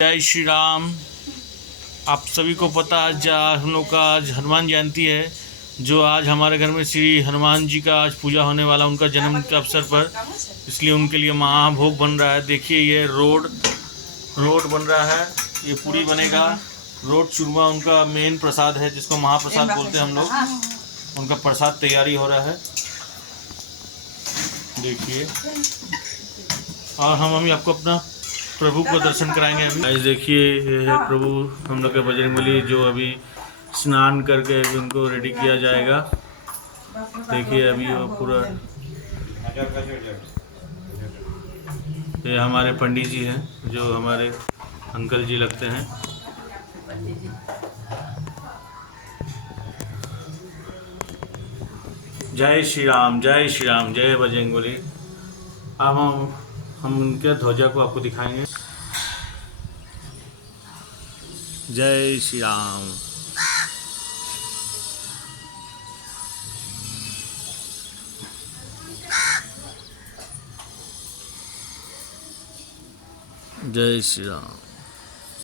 जय श्री राम। आप सभी को पता है आज हम लोग का आज हनुमान जयंती है, जो आज हमारे घर में श्री हनुमान जी का आज पूजा होने वाला, उनका जन्म के अवसर पर, इसलिए उनके लिए महाभोग बन रहा है। देखिए ये रोड बन रहा है, ये पूरी बनेगा। रोड चूरमा उनका मेन प्रसाद है, जिसको महाप्रसाद बोलते हैं हम लोग। उनका प्रसाद तैयारी हो रहा है, देखिए। और हम अभी आपको अपना प्रभु को दर्शन कराएंगे। अभी आज देखिए ये है प्रभु हम लोग के बजरंगबली, जो अभी स्नान करके अभी उनको रेडी किया जाएगा। देखिए अभी वो पूरा, ये हमारे पंडित जी हैं, जो हमारे अंकल जी लगते हैं। जय श्री राम, जय श्री राम, जय बजरंगबली। अब हम उनके ध्वजा को आपको दिखाएंगे। जय श्री राम। जय श्री राम।